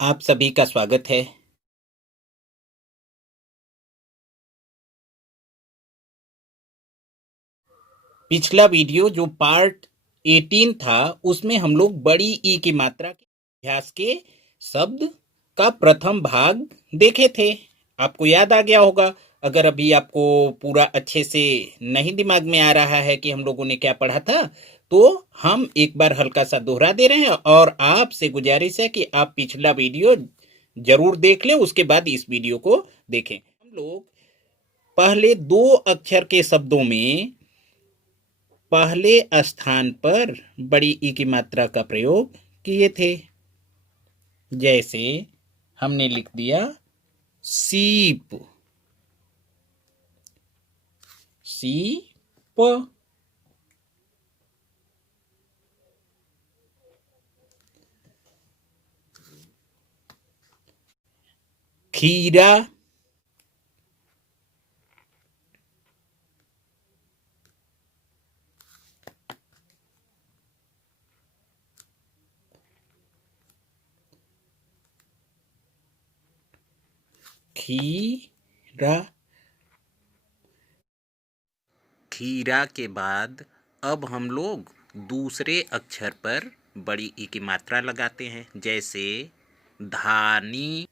आप सभी का स्वागत है। पिछला वीडियो जो पार्ट 18 था, उसमें हम लोग बड़ी ई की मात्रा के अभ्यास के शब्द का प्रथम भाग देखे थे। आपको याद आ गया होगा। अगर अभी आपको पूरा अच्छे से नहीं दिमाग में आ रहा है कि हम लोगों ने क्या पढ़ा था, तो हम एक बार हल्का सा दोहरा दे रहे हैं और आपसे गुजारिश है कि आप पिछला वीडियो जरूर देख लें, उसके बाद इस वीडियो को देखें। हम लोग पहले दो अक्षर के शब्दों में पहले स्थान पर बड़ी ई की मात्रा का प्रयोग किए थे। जैसे हमने लिख दिया सीप, सीप। खीरा, खीरा। खीरा के बाद अब हम लोग दूसरे अक्षर पर बड़ी ई की मात्रा लगाते हैं, जैसे धानी।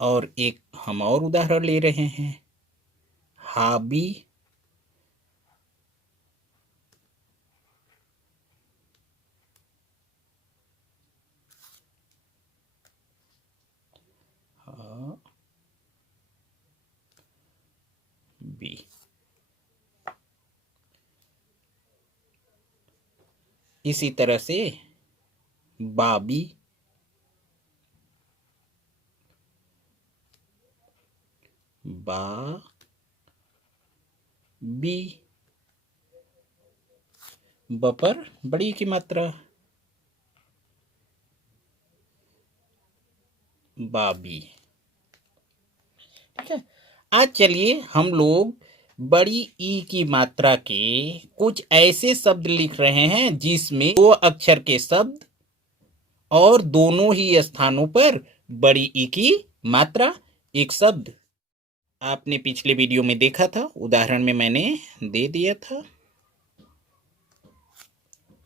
और एक हम और उदाहरण ले रहे हैं, हाबी। बी। इसी तरह से बाबी, बा बी। ब पर बड़ी की मात्रा, बाबी। ठीक है। आज चलिए हम लोग बड़ी ई की मात्रा के कुछ ऐसे शब्द लिख रहे हैं जिसमें दो अक्षर के शब्द और दोनों ही स्थानों पर बड़ी ई की मात्रा। एक शब्द आपने पिछले वीडियो में देखा था, उदाहरण में मैंने दे दिया था,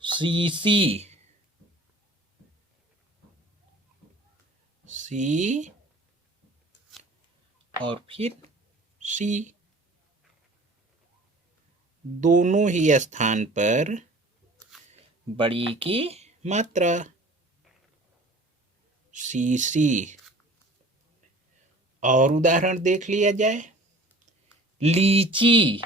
सीसी। सी और फिर सी। दोनों ही स्थान पर बड़ी की मात्रा, सीसी। और उदाहरण देख लिया जाए, लीची।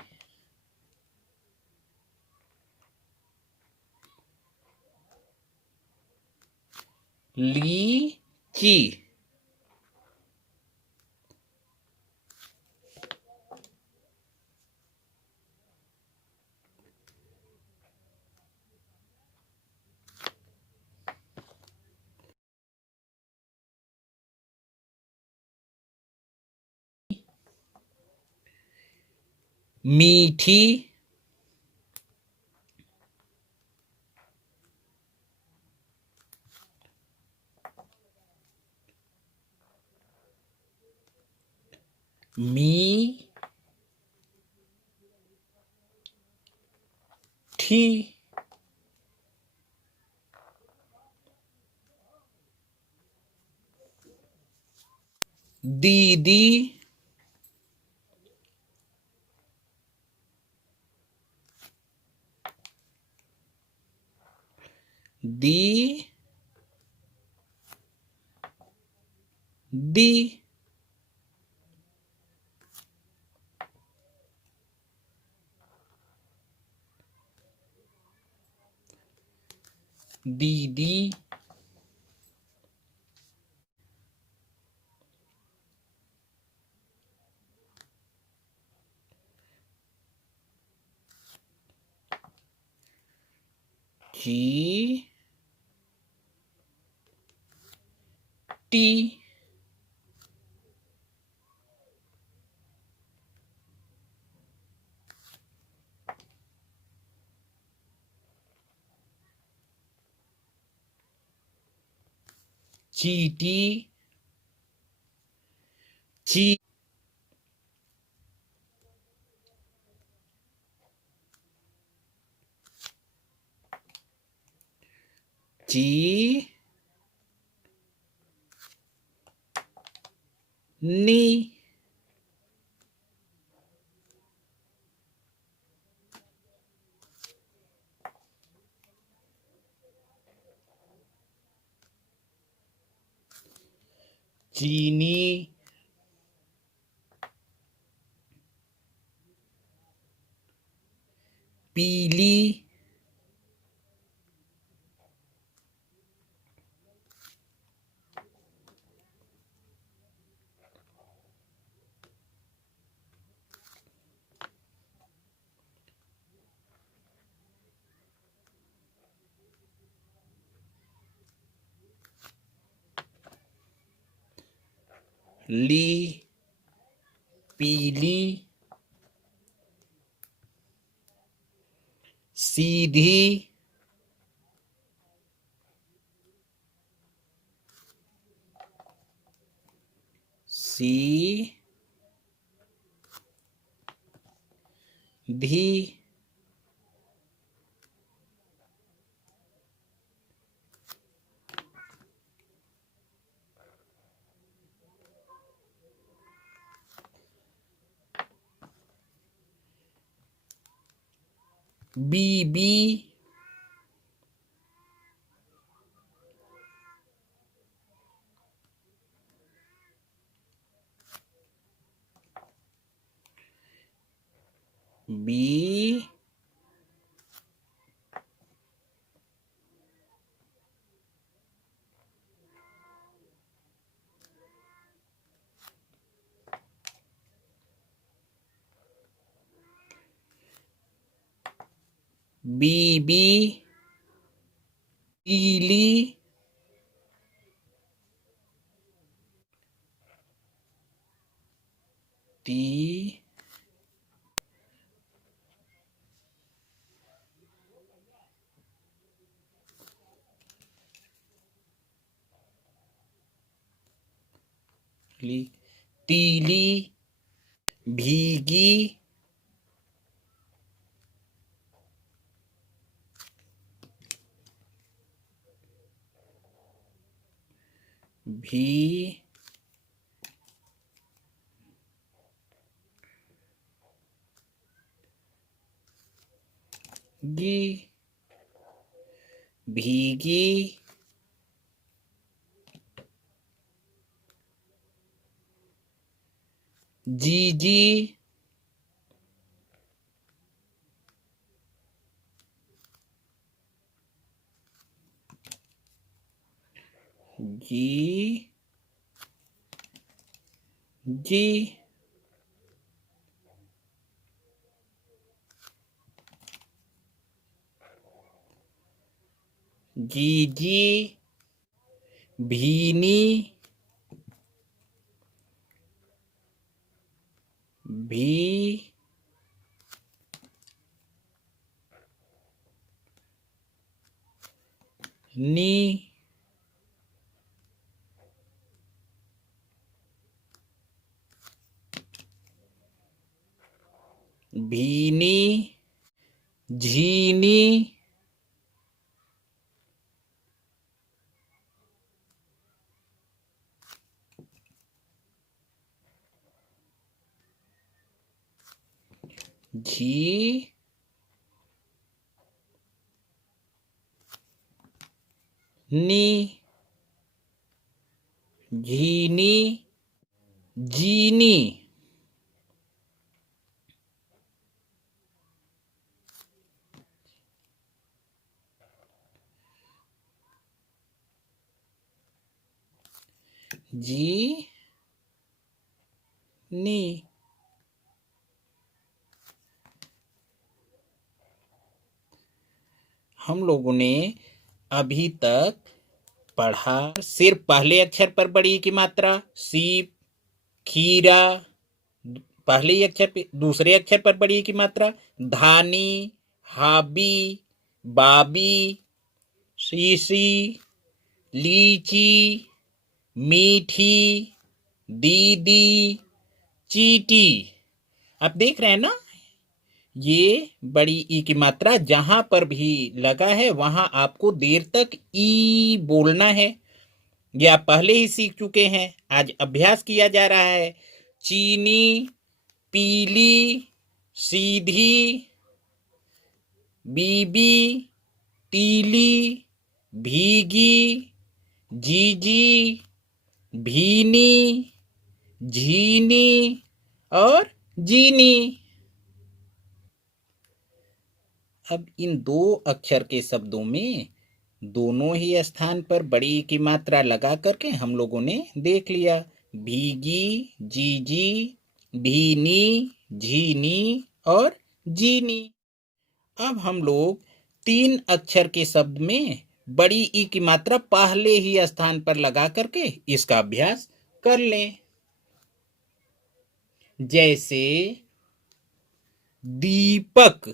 लीची। मीठी। मीठी। दीदी। दी दी। दीदी। ची टी। चीटी। ची, ची, नी, चीनी, पीली, ली, पीली, सीधी, सी, धी, बीबी, बी, बीबी, पीली, ती, ली, तीली, भीगी, भी, गी, भीगी, जीजी, जी, जी, जीजी, भीनी, भी, नी, भीनी, झीनी, झी, नी, झीनी, जीनी, जी, नी। हम लोगों ने अभी तक पढ़ा सिर्फ पहले अक्षर पर बड़ी की मात्रा, सीप, खीरा, पहले अक्षर पे दूसरे अक्षर पर बड़ी की मात्रा, धानी, हाबी, बाबी, शीशी, लीची, मीठी, दीदी, चीटी। आप देख रहे हैं ना, ये बड़ी ई की मात्रा जहां पर भी लगा है वहां आपको देर तक ई बोलना है। ये आप पहले ही सीख चुके हैं, आज अभ्यास किया जा रहा है। चीनी, पीली, सीधी, बीबी, तीली, भीगी, जीजी, भीनी, झीनी और जीनी। अब इन दो अक्षर के शब्दों में दोनों ही स्थान पर बड़ी की मात्रा लगा करके हम लोगों ने देख लिया। भीगी, जीजी, भीनी, झीनी और जीनी। अब हम लोग तीन अक्षर के शब्द में बड़ी ई की मात्रा पहले ही स्थान पर लगा करके इसका अभ्यास कर लें। जैसे दीपक,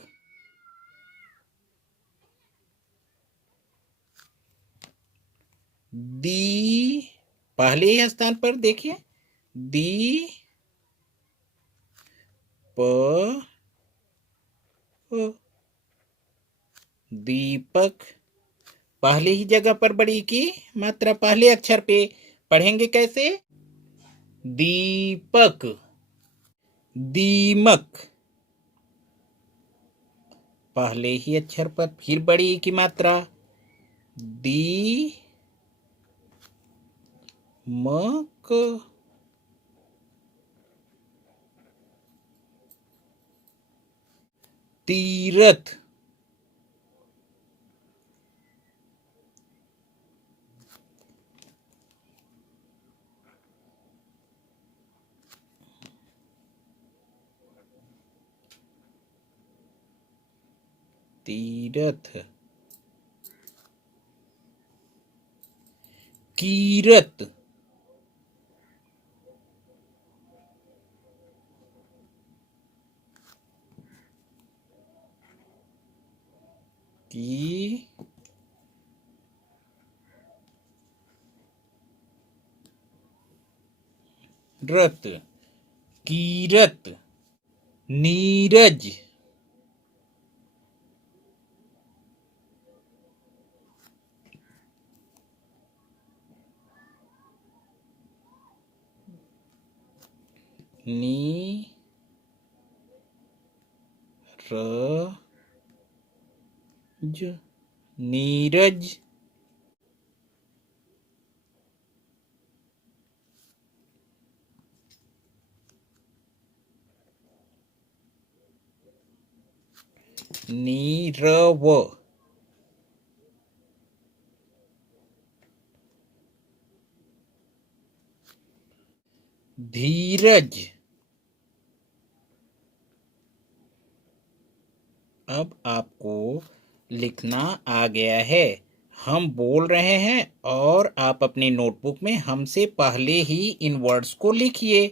दी पहले ही स्थान पर देखिए, दी प दीपक। पहले ही जगह पर बड़ी की मात्रा पहले अक्षर पे पढ़ेंगे कैसे? दीपक, दीमक। पहले ही अक्षर पर फिर बड़ी की मात्रा दी मक। तीरथ, तीरथ, कीरत, की रत, कीरत, नीरज, नी र ज, नीरज, नीरव, धीरज। अब आपको लिखना आ गया है। हम बोल रहे हैं और आप अपनी नोटबुक में हमसे पहले ही इन वर्ड्स को लिखिए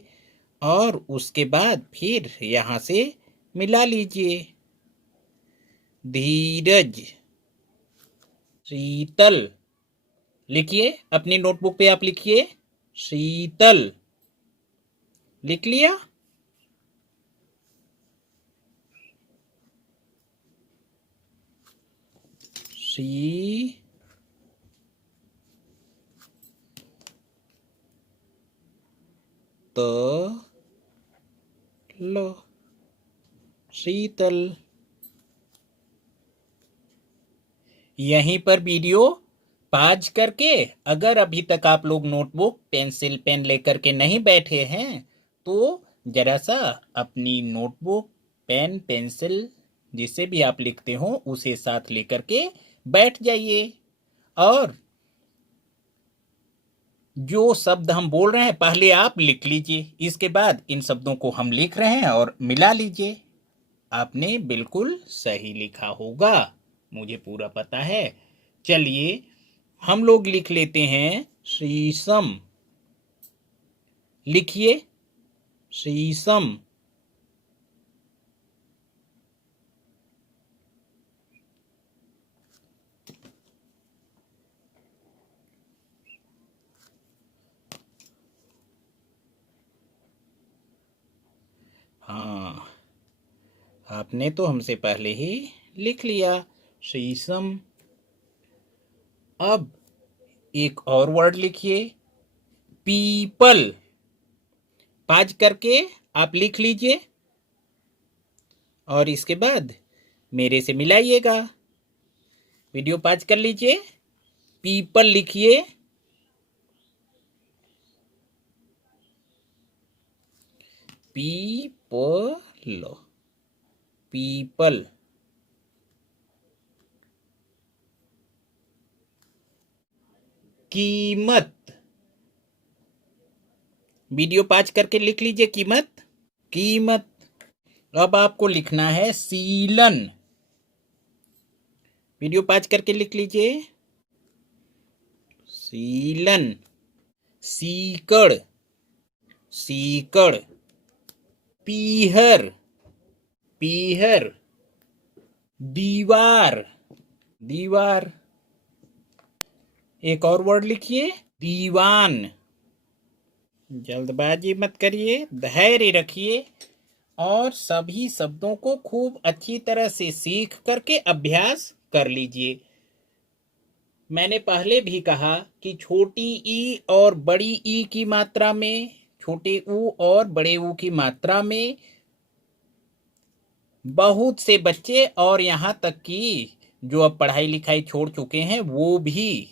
और उसके बाद फिर यहाँ से मिला लीजिए। धीरज, शीतल। लिखिए अपनी नोटबुक पे, आप लिखिए शीतल। लिख लिया? शी त ल, शीतल। यहीं पर वीडियो पॉज करके, अगर अभी तक आप लोग नोटबुक पेंसिल पेन लेकर के नहीं बैठे हैं तो जरा सा अपनी नोटबुक पेन पेंसिल जिसे भी आप लिखते हो उसे साथ लेकर के बैठ जाइए और जो शब्द हम बोल रहे हैं पहले आप लिख लीजिए, इसके बाद इन शब्दों को हम लिख रहे हैं और मिला लीजिए। आपने बिल्कुल सही लिखा होगा, मुझे पूरा पता है। चलिए हम लोग लिख लेते हैं शीशम। लिखिए शीशम। आपने तो हमसे पहले ही लिख लिया शीशम। अब एक और वर्ड लिखिए, पीपल। पाज करके आप लिख लीजिए और इसके बाद मेरे से मिलाइएगा। वीडियो पाज कर लीजिए, पीपल लिखिए, पीपल, पीपल। कीमत, वीडियो पाज करके लिख लीजिए कीमत, कीमत। अब आपको लिखना है सीलन। वीडियो पाज करके लिख लीजिए, सीलन। सीकड़, सीकड़। पीहर, पीहर। दीवार, दीवार। एक और वर्ड लिखिए, दीवान। जल्दबाजी मत करिए, धैर्य रखिए और सभी शब्दों को खूब अच्छी तरह से सीख करके अभ्यास कर लीजिए। मैंने पहले भी कहा कि छोटी ई और बड़ी ई की मात्रा में, छोटे ऊ और बड़े ऊ की मात्रा में बहुत से बच्चे और यहाँ तक कि जो अब पढ़ाई लिखाई छोड़ चुके हैं वो भी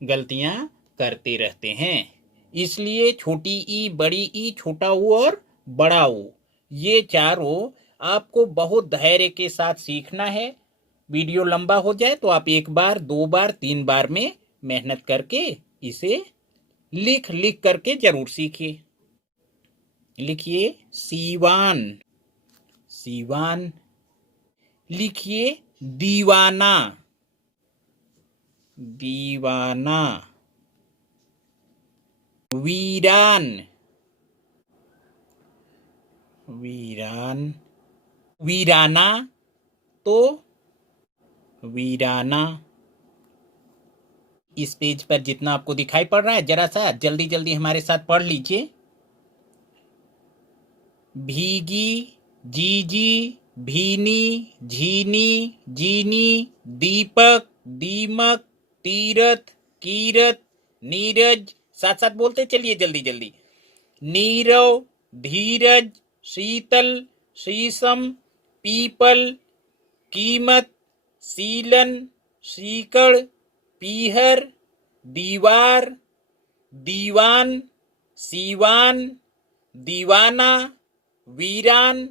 गलतियां करते रहते हैं। इसलिए छोटी ई, बड़ी ई, छोटा ऊ और बड़ा ऊ, ये चारों आपको बहुत धैर्य के साथ सीखना है। वीडियो लंबा हो जाए तो आप एक बार, दो बार, तीन बार में मेहनत करके इसे लिख लिख करके जरूर सीखिए। लिखिए सीवान, सीवान। लिखिए दीवाना, दीवाना। वीरान, वीरान। वीराना तो वीराना। इस पेज पर जितना आपको दिखाई पड़ रहा है जरा सा जल्दी जल्दी हमारे साथ पढ़ लीजिए। भीगी, जीजी, भीनी, झीनी, जीनी। दीपक, दीमक, तीरथ, कीरत, नीरज। साथ साथ बोलते चलिए जल्दी जल्दी। नीरव, धीरज, शीतल, शीशम, पीपल, कीमत, सीलन, सीकड़, पीहर, दीवार, दीवान, सीवान, दीवाना, वीरान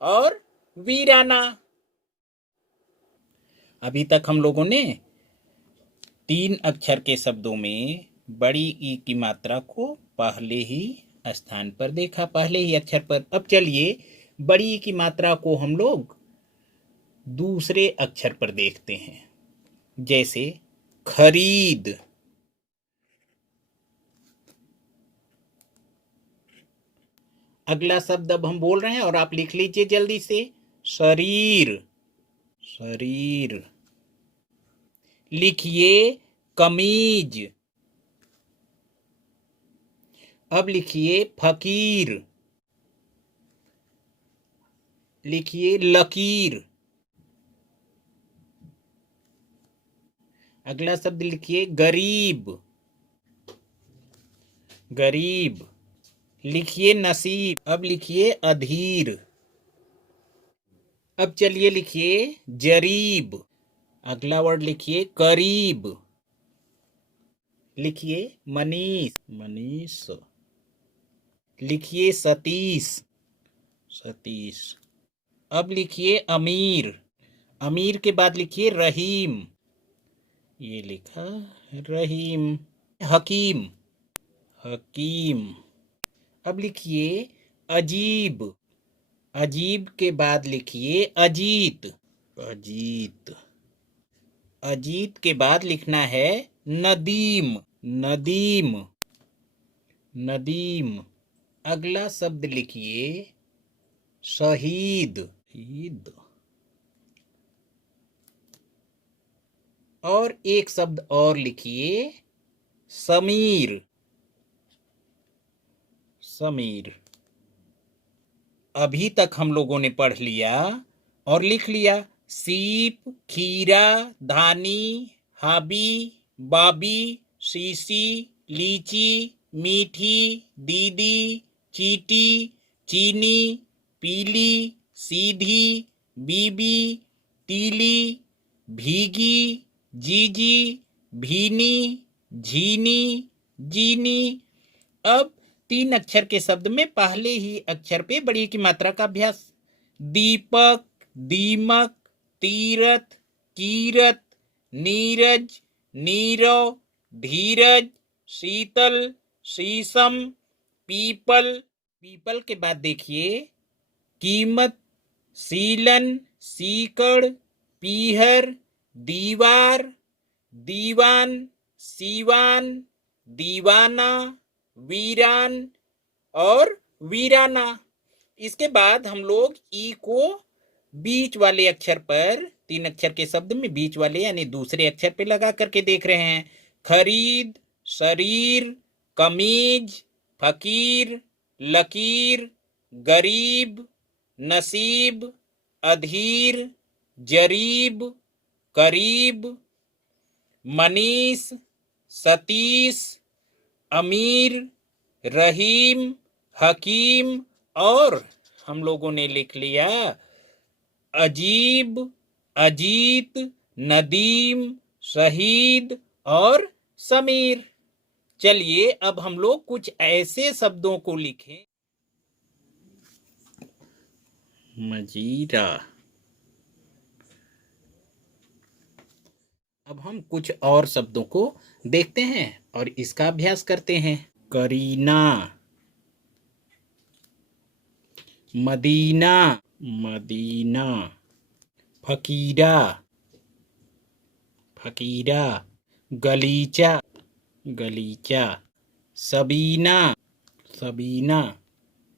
और वीराना। अभी तक हम लोगों ने 3 अक्षर के शब्दों में बड़ी ई की मात्रा को पहले ही स्थान पर देखा, पहले ही अक्षर पर। अब चलिए बड़ी ई की मात्रा को हम लोग दूसरे अक्षर पर देखते हैं। जैसे खरीद। अगला शब्द अब हम बोल रहे हैं और आप लिख लीजिए जल्दी से, शरीर, शरीर। लिखिए कमीज। अब लिखिए फकीर। लिखिए लकीर। अगला शब्द लिखिए गरीब, गरीब। लिखिए नसीब। अब लिखिए अधीर। अब चलिए लिखिए जरीब। अगला वर्ड लिखिए करीब। लिखिए मनीष, मनीष। लिखिए सतीश, सतीश। अब लिखिए अमीर। अमीर के बाद लिखिए रहीम। ये लिखा रहीम। हकीम, हकीम। अब लिखिए अजीब। अजीब के बाद लिखिए अजीत, अजीत। अजीत के बाद लिखना है नदीम, नदीम, नदीम। अगला शब्द लिखिए शहीद, शहीद। और एक शब्द और लिखिए समीर, समीर। अभी तक हम लोगों ने पढ़ लिया और लिख लिया सीप, खीरा, धानी, हाबी, बाबी, शीशी, लीची, मीठी, दीदी, चीटी, चीनी, पीली, सीधी, बीबी, तीली, भीगी, जीजी, भीनी, झीनी, जीनी। अब 3 अक्षर के शब्द में पहले ही अक्षर पे बड़ी की मात्रा का अभ्यास। दीपक, दीमक, तीरथ, कीरत, नीरज, नीरव, धीरज, शीतल, शीशम, पीपल। पीपल के बाद देखिए कीमत, सीलन, सीकड़, पीहर, दीवार, दीवान, सीवान, दीवाना, वीरान और वीराना। इसके बाद हम लोग ई को बीच वाले अक्षर पर 3 अक्षर के शब्द में बीच वाले यानी दूसरे अक्षर पे लगा करके देख रहे हैं। खरीद, शरीर, कमीज, फकीर, लकीर, गरीब, नसीब, अधीर, जरीब, करीब, मनीष, सतीश, अमीर, रहीम, हकीम और हम लोगों ने लिख लिया अजीब, अजीत, नदीम, शहीद और समीर। चलिए अब हम लोग कुछ ऐसे शब्दों को लिखें। मजीरा। अब हम कुछ और शब्दों को देखते हैं और इसका अभ्यास करते हैं। करीना, मदीना, मदीना, फकीरा, फकीरा, गलीचा, गलीचा, सबीना, सबीना।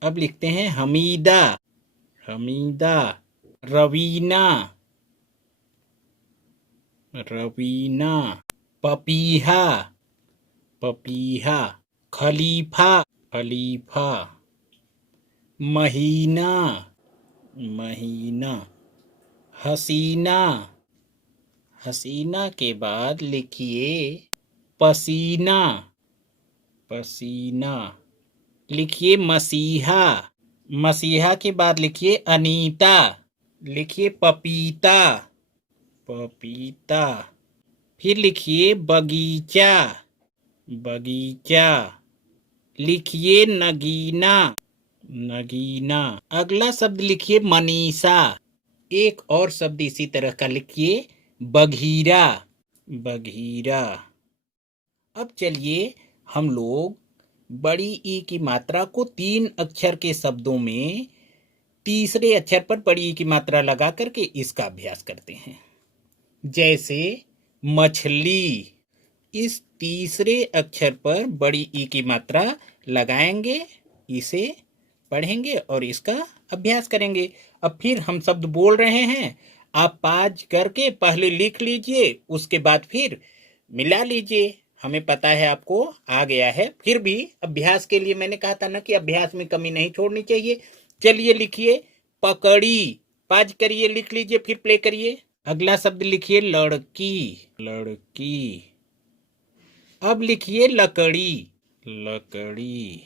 अब लिखते हैं हमीदा, हमीदा, रवीना, रवीना, पपीहा, पपीहा, खलीफा, खलीफा, महीना, महीना, हसीना। हसीना के बाद लिखिए पसीना, पसीना। लिखिए मसीहा, मसीहा के बाद लिखिए अनीता। लिखिए पपीता, पपीता। फिर लिखिए बगीचा, बगीचा। लिखिए नगीना, नगीना। अगला शब्द लिखिए मनीषा। एक और शब्द इसी तरह का लिखिए बघीरा, बघीरा। अब चलिए हम लोग बड़ी ई की मात्रा को 3 अक्षर के शब्दों में तीसरे अक्षर पर बड़ी ई की मात्रा लगा करके इसका अभ्यास करते हैं। जैसे मछली, इस तीसरे अक्षर पर बड़ी ई की मात्रा लगाएंगे, इसे पढ़ेंगे और इसका अभ्यास करेंगे। अब फिर हम शब्द बोल रहे हैं, आप पाज करके पहले लिख लीजिए, उसके बाद फिर मिला लीजिए। हमें पता है आपको आ गया है, फिर भी अभ्यास के लिए मैंने कहा था ना कि अभ्यास में कमी नहीं छोड़नी चाहिए। चलिए लिखिए पकड़ी, पाज करिए, लिख लीजिए, फिर प्ले करिए। अगला शब्द लिखिए लड़की, लड़की। अब लिखिए लकड़ी, लकड़ी।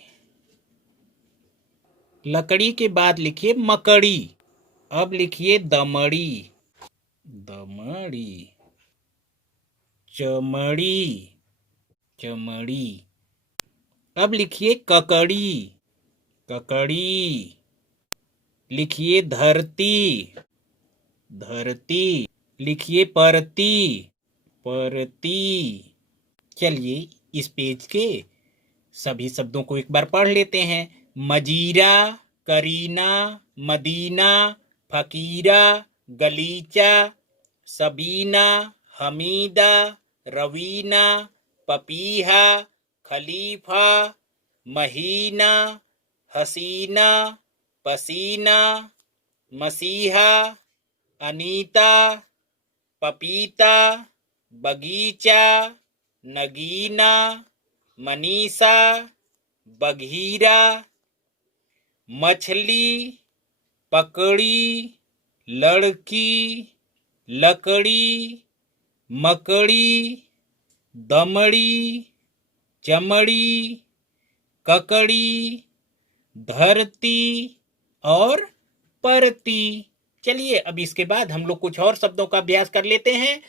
लकड़ी के बाद लिखिए मकड़ी। अब लिखिए दमड़ी, दमड़ी। चमड़ी, चमड़ी। अब लिखिए ककड़ी, ककड़ी। लिखिए धरती, धरती। लिखिए परती, परती। चलिए इस पेज के सभी शब्दों को एक बार पढ़ लेते हैं। मजीरा, करीना, मदीना, फकीरा, गलीचा, सबीना, हमीदा, रवीना, पपीहा, खलीफा, महीना, हसीना, पसीना, मसीहा, अनीता, पपीता, बगीचा, नगीना, मनीषा, बघीरा, मछली, पकड़ी, लड़की, लकड़ी, मकड़ी, दमड़ी, चमड़ी, ककड़ी, धरती और परती। चलिए अब इसके बाद हम लोग कुछ और शब्दों का अभ्यास कर लेते हैं।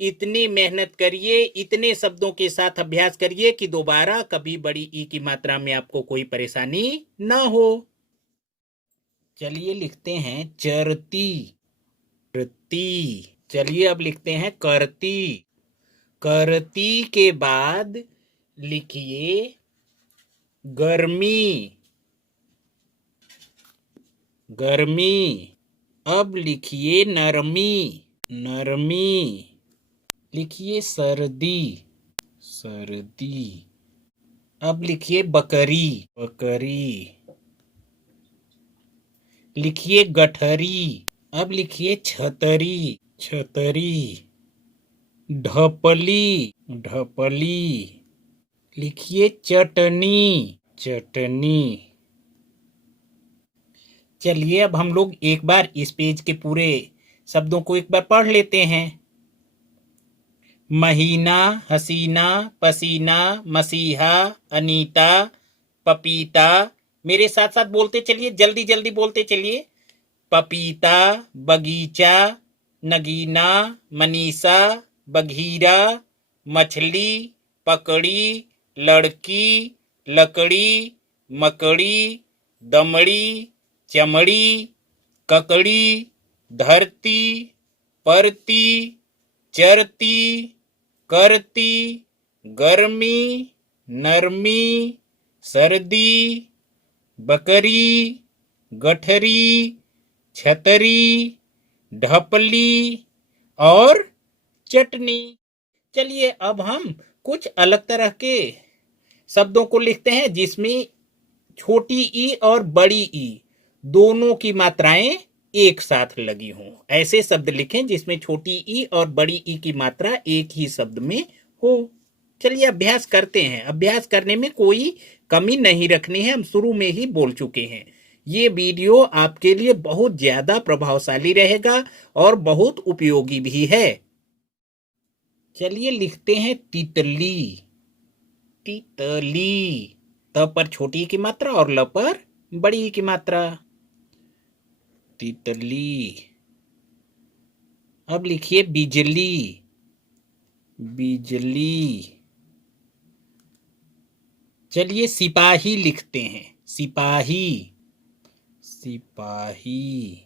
इतनी मेहनत करिए, इतने शब्दों के साथ अभ्यास करिए कि दोबारा कभी बड़ी ई की मात्रा में आपको कोई परेशानी ना हो। चलिए लिखते हैं चरती, करती। चलिए अब लिखते हैं करती। करती के बाद लिखिए गर्मी, गर्मी। अब लिखिए नरमी, नरमी। लिखिए सर्दी, सर्दी। अब लिखिए बकरी, बकरी। लिखिए गठरी। अब लिखिए छतरी, छतरी। ढपली, ढपली। लिखिए चटनी, चटनी। चलिए अब हम लोग एक बार इस पेज के पूरे शब्दों को एक बार पढ़ लेते हैं। महीना, हसीना, पसीना, मसीहा, अनीता, पपीता। मेरे साथ साथ बोलते चलिए, जल्दी जल्दी बोलते चलिए। पपीता, बगीचा, नगीना, मनीषा, बघीरा, मछली, पकड़ी, लड़की, लकड़ी, मकड़ी, दमड़ी, चमड़ी, ककड़ी, धरती, परती, चरती, करती, गर्मी, नरमी, सर्दी, बकरी, गठरी, छतरी, ढपली और चटनी। चलिए अब हम कुछ अलग तरह के शब्दों को लिखते हैं जिसमें छोटी ई और बड़ी ई दोनों की मात्राएं एक साथ लगी हों। ऐसे शब्द लिखें जिसमें छोटी ई और बड़ी ई की मात्रा एक ही शब्द में हो। चलिए अभ्यास करते हैं। अभ्यास करने में कोई कमी नहीं रखनी है, हम शुरू में ही बोल चुके हैं। ये वीडियो आपके लिए बहुत ज्यादा प्रभावशाली रहेगा और बहुत उपयोगी भी है। चलिए लिखते हैं तितली, तितली। त पर छोटी की मात्रा और ल पर बड़ी की मात्रा। तितली। अब लिखिए बिजली, बिजली। चलिए सिपाही लिखते हैं, सिपाही, सिपाही।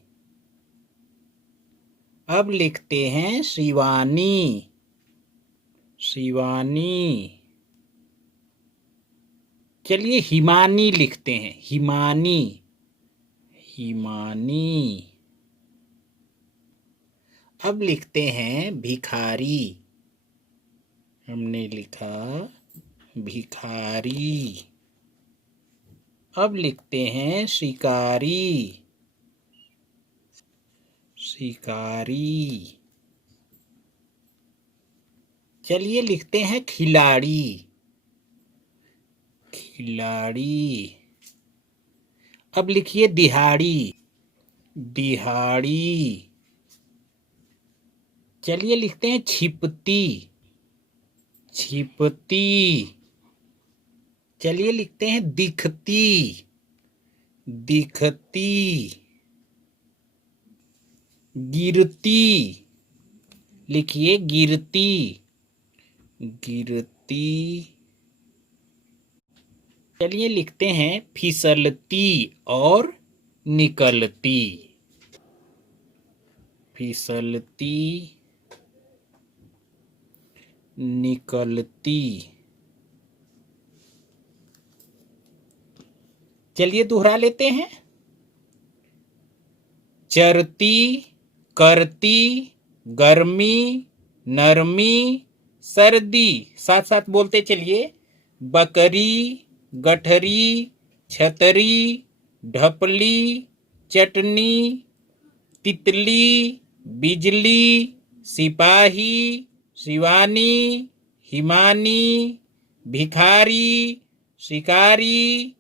अब लिखते हैं शिवानी, शिवानी। चलिए हिमानी लिखते हैं, हिमानी, हिमानी। अब लिखते हैं भिखारी, हमने लिखा भिखारी। अब लिखते हैं शिकारी, शिकारी। चलिए लिखते हैं खिलाड़ी, खिलाड़ी। अब लिखिए दिहाड़ी, दिहाड़ी। चलिए लिखते हैं छिपती, छिपती। चलिए लिखते हैं दिखती, दिखती। गिरती, लिखिए गिरती, गिरती। चलिए लिखते हैं फिसलती और निकलती, फिसलती, निकलती। चलिए दोहरा लेते हैं। चरती, करती, गर्मी, नरमी, सर्दी। साथ साथ बोलते चलिए। बकरी, गठरी, छतरी, ढपली, चटनी, तितली, बिजली, सिपाही, शिवानी, हिमानी, भिखारी, शिकारी,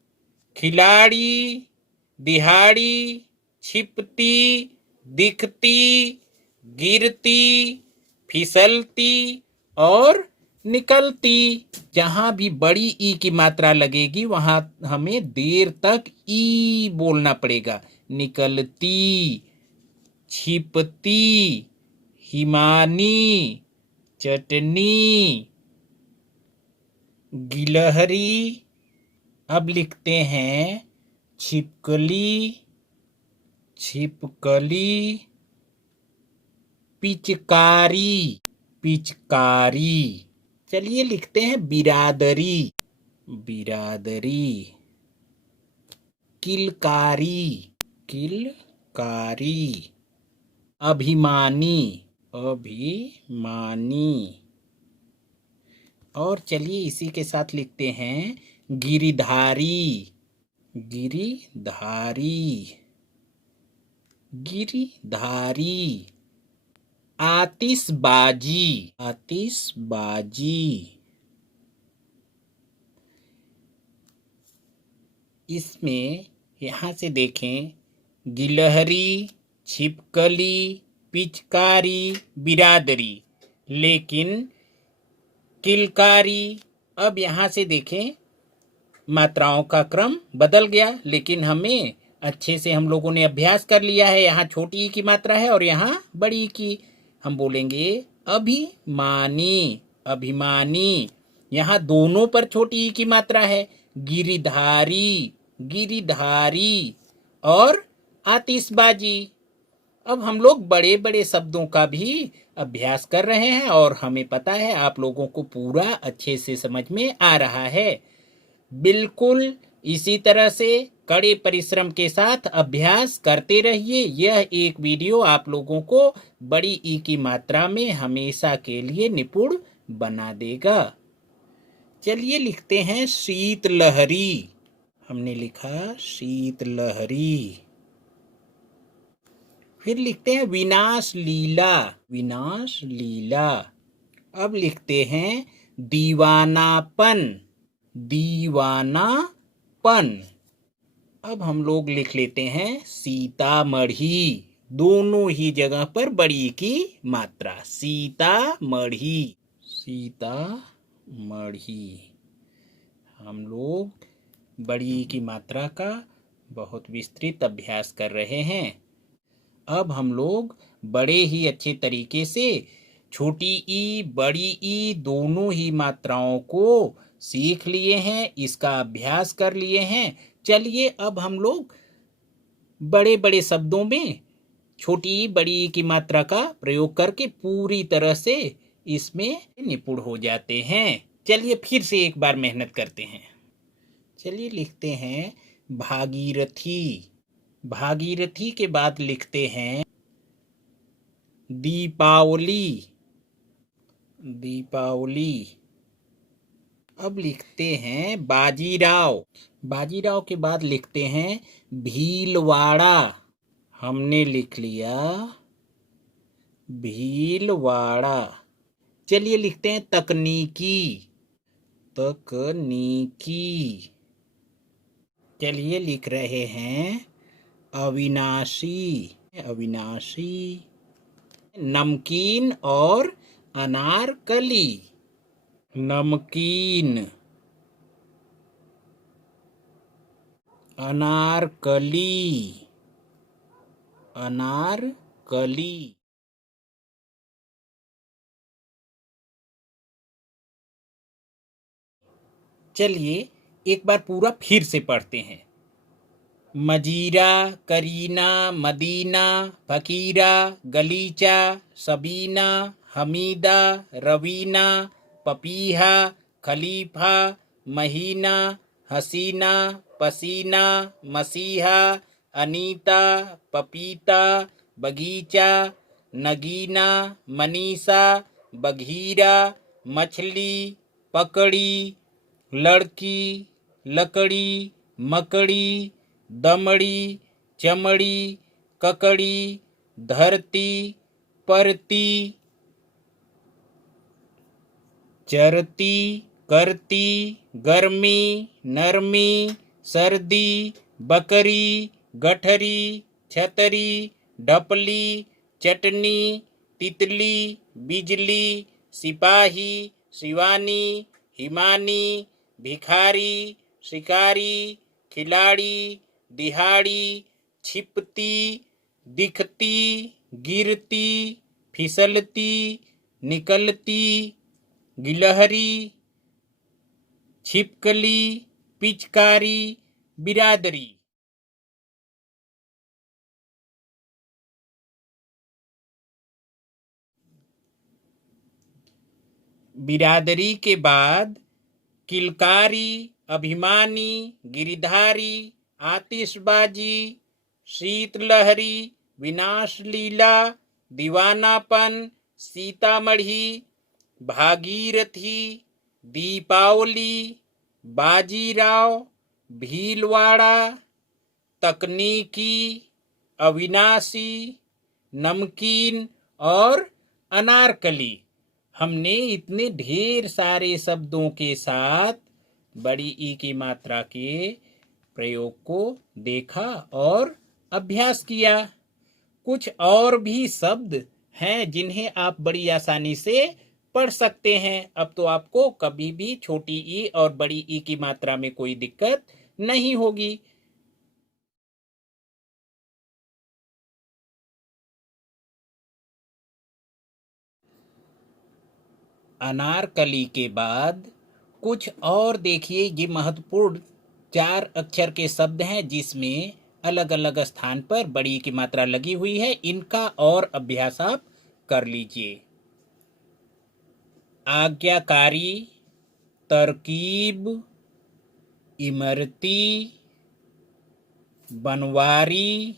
खिलाड़ी, दिहाड़ी, छिपती, दिखती, गिरती, फिसलती और निकलती। जहां भी बड़ी ई की मात्रा लगेगी वहां हमें देर तक ई बोलना पड़ेगा। निकलती, छिपती, हिमानी, चटनी, गिलहरी। अब लिखते हैं छिपकली, छिपकली, पिचकारी, पिचकारी। चलिए लिखते हैं बिरादरी, बिरादरी, किलकारी, किलकारी, अभिमानी, अभिमानी। और चलिए इसी के साथ लिखते हैं गिरिधारी, गिरिधारी, गिरिधारी, आतिशबाजी, आतिशबाजी। इसमें यहाँ से देखें गिलहरी, छिपकली, पिचकारी, बिरादरी, लेकिन किलकारी। अब यहाँ से देखें मात्राओं का क्रम बदल गया, लेकिन हमें अच्छे से हम लोगों ने अभ्यास कर लिया है। यहाँ छोटी ई की मात्रा है और यहाँ बड़ी ई की। हम बोलेंगे अभिमानी, अभिमानी। यहाँ दोनों पर छोटी ई की मात्रा है। गिरिधारी, गिरिधारी और आतिशबाजी। अब हम लोग बड़े बड़े शब्दों का भी अभ्यास कर रहे हैं और हमें पता है आप लोगों को पूरा अच्छे से समझ में आ रहा है। बिल्कुल इसी तरह से कड़े परिश्रम के साथ अभ्यास करते रहिए। यह एक वीडियो आप लोगों को बड़ी ई की मात्रा में हमेशा के लिए निपुण बना देगा। चलिए लिखते हैं शीतलहरी। हमने लिखा शीतलहरी। फिर लिखते हैं विनाश लीला, विनाश लीला। अब लिखते हैं दीवानापन, दीवानापन। अब हम लोग लिख लेते हैं सीतामढ़ी। दोनों ही जगह पर बड़ी की मात्रा, सीतामढ़ी, सीतामढ़ी। हम लोग बड़ी की मात्रा का बहुत विस्तृत अभ्यास कर रहे हैं। अब हम लोग बड़े ही अच्छे तरीके से छोटी ई, बड़ी ई दोनों ही मात्राओं को सीख लिए हैं, इसका अभ्यास कर लिए हैं। चलिए अब हम लोग बड़े बड़े शब्दों में छोटी ई, बड़ी ई की मात्रा का प्रयोग करके पूरी तरह से इसमें निपुण हो जाते हैं। चलिए फिर से एक बार मेहनत करते हैं। चलिए लिखते हैं भागीरथी। भागीरथी के बाद लिखते हैं दीपावली, दीपावली। अब लिखते हैं बाजीराव। बाजीराव के बाद लिखते हैं भीलवाड़ा। हमने लिख लिया भीलवाड़ा। चलिए लिखते हैं तकनीकी, तकनीकी। चलिए लिख रहे हैं अविनाशी, अविनाशी। नमकीन और अनारकली, नमकीन, अनारकली, अनारकली। चलिए एक बार पूरा फिर से पढ़ते हैं। मजीरा, करीना, मदीना, फकीरा, गलीचा, सबीना, हमीदा, रवीना, पपीहा, खलीफा, महीना, हसीना, पसीना, मसीहा, अनीता, पपीता, बगीचा, नगीना, मनीषा, बघीरा, मछली, पकड़ी, लड़की, लकड़ी, मकड़ी, दमड़ी, चमड़ी, ककड़ी, धरती, परती, चरती, करती, गर्मी, नरमी, सर्दी, बकरी, गठरी, छतरी, ढपली, चटनी, तितली, बिजली, सिपाही, शिवानी, हिमानी, भिखारी, शिकारी, खिलाड़ी, दिहाड़ी, छिपती, दिखती, गिरती, फिसलती, निकलती, गिलहरी, छिपकली, पिचकारी, बिरादरी। बिरादरी के बाद किलकारी, अभिमानी, गिरधारी, आतिशबाजी, शीतलहरी, विनाश लीला, दीवानापन, सीतामढ़ी, भागीरथी, दीपावली, बाजीराव, भीलवाड़ा, तकनीकी, अविनाशी, नमकीन और अनारकली। हमने इतने ढेर सारे शब्दों के साथ बड़ी ई की मात्रा के प्रयोग को देखा और अभ्यास किया। कुछ और भी शब्द हैं जिन्हें आप बड़ी आसानी से पढ़ सकते हैं। अब तो आपको कभी भी छोटी ई और बड़ी ई की मात्रा में कोई दिक्कत नहीं होगी। अनारकली के बाद कुछ और देखिए, ये महत्वपूर्ण 4 अक्षर के शब्द हैं जिसमें अलग अलग स्थान पर बड़ी की मात्रा लगी हुई है। इनका और अभ्यास आप कर लीजिए। आज्ञाकारी, तरकीब, इमरती, बनवारी,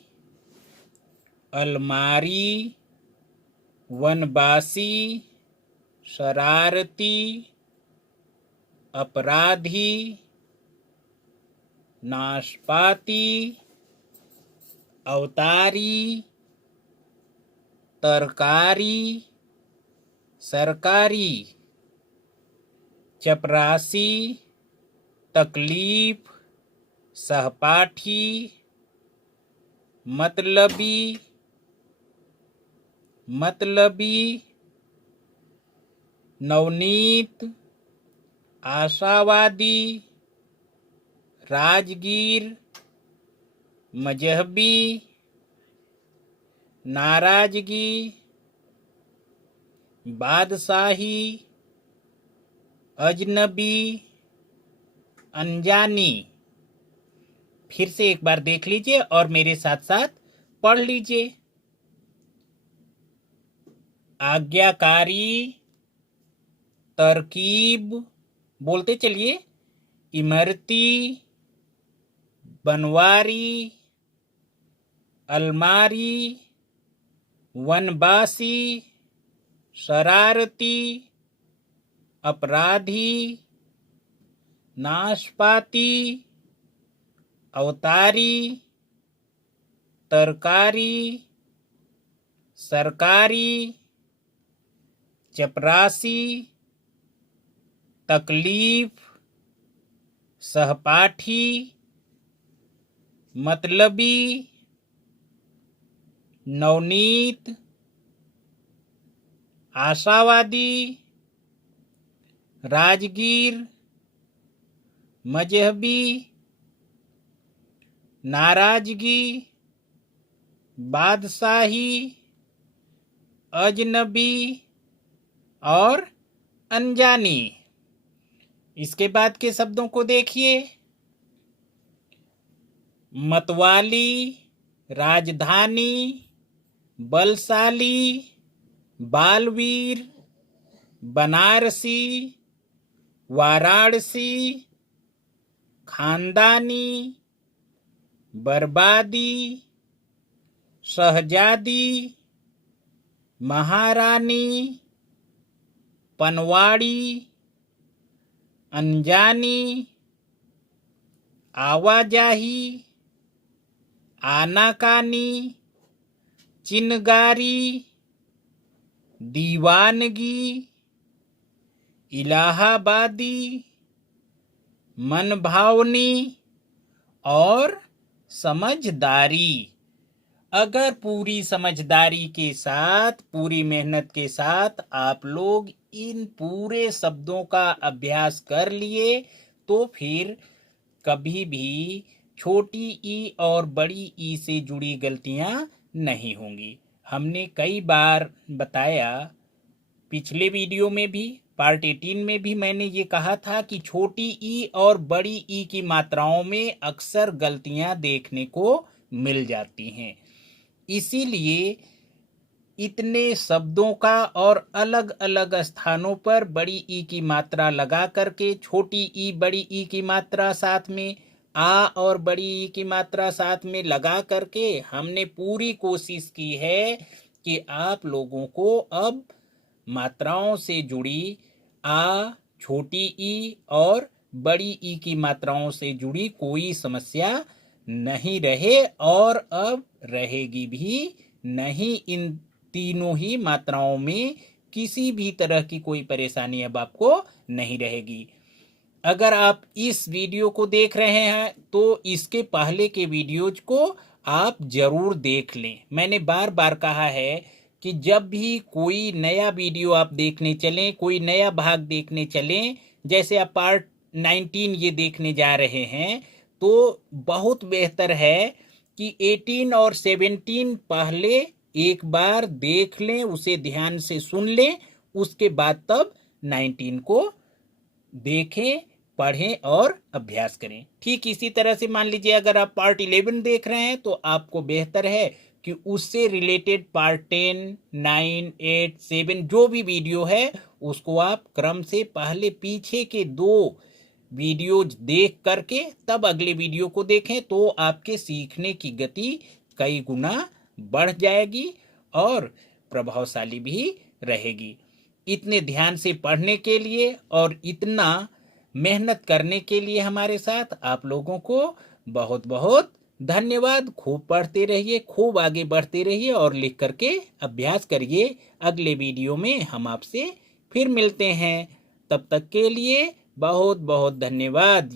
अलमारी, वनवासी, शरारती, अपराधी, नाशपाती, अवतारी, तरकारी, सरकारी, चपरासी, तकलीफ, सहपाठी, मतलबी, नवनीत, आशावादी, राजगीर, मजहबी, नाराजगी, बादशाही, अजनबी, अनजानी। फिर से एक बार देख लीजिए और मेरे साथ साथ पढ़ लीजिए। आज्ञाकारी, तरकीब, बोलते चलिए, इमरती, बनवारी, अलमारी, वनवासी, शरारती, अपराधी, नाशपाती, अवतारी, तरकारी, सरकारी, चपरासी, तकलीफ, सहपाठी, मतलबी, नवनीत, आशावादी, राजगीर, मजहबी, नाराजगी, बादशाही, अजनबी और अनजानी। इसके बाद के शब्दों को देखिए। मतवाली, राजधानी, बलशाली, बालवीर, बनारसी, वाराणसी, खानदानी, बर्बादी, शहजादी, महारानी, पनवाड़ी, अनजानी, आवाजाही, आनाकानी, चिनगारी, दीवानगी, इलाहाबादी, मनभावनी और समझदारी। अगर पूरी समझदारी के साथ, पूरी मेहनत के साथ आप लोग इन पूरे शब्दों का अभ्यास कर लिए तो फिर कभी भी छोटी ई और बड़ी ई से जुड़ी गलतियां नहीं होंगी। हमने कई बार बताया, पिछले वीडियो में भी, पार्ट 18 में भी मैंने ये कहा था कि छोटी ई और बड़ी ई की मात्राओं में अक्सर गलतियां देखने को मिल जाती हैं। इसीलिए इतने शब्दों का और अलग अलग स्थानों पर बड़ी ई की मात्रा लगा करके, छोटी ई बड़ी ई की मात्रा साथ में, आ और बड़ी ई की मात्रा साथ में लगा करके हमने पूरी कोशिश की है कि आप लोगों को अब मात्राओं से जुड़ी आ, छोटी ई और बड़ी ई की मात्राओं से जुड़ी कोई समस्या नहीं रहे और अब रहेगी भी नहीं। इन तीनों ही मात्राओं में किसी भी तरह की कोई परेशानी अब आपको नहीं रहेगी। अगर आप इस वीडियो को देख रहे हैं तो इसके पहले के वीडियोज को आप जरूर देख लें। मैंने बार बार कहा है कि जब भी कोई नया वीडियो आप देखने चलें, कोई नया भाग देखने चलें, जैसे आप पार्ट 19 ये देखने जा रहे हैं, तो बहुत बेहतर है कि 18 और 17 पहले एक बार देख लें, उसे ध्यान से सुन लें, उसके बाद तब 19 को देखें, पढ़ें और अभ्यास करें। ठीक इसी तरह से मान लीजिए अगर आप पार्ट 11 देख रहे हैं तो आपको बेहतर है कि उससे रिलेटेड पार्ट 10, 9, 8, 7 जो भी वीडियो है उसको आप क्रम से पहले पीछे के 2 वीडियोज देख करके तब अगले वीडियो को देखें, तो आपके सीखने की गति कई गुना बढ़ जाएगी और प्रभावशाली भी रहेगी। इतने ध्यान से पढ़ने के लिए और इतना मेहनत करने के लिए हमारे साथ आप लोगों को बहुत बहुत धन्यवाद। खूब पढ़ते रहिए, खूब आगे बढ़ते रहिए और लिख करके अभ्यास करिए। अगले वीडियो में हम आपसे फिर मिलते हैं, तब तक के लिए बहुत बहुत धन्यवाद।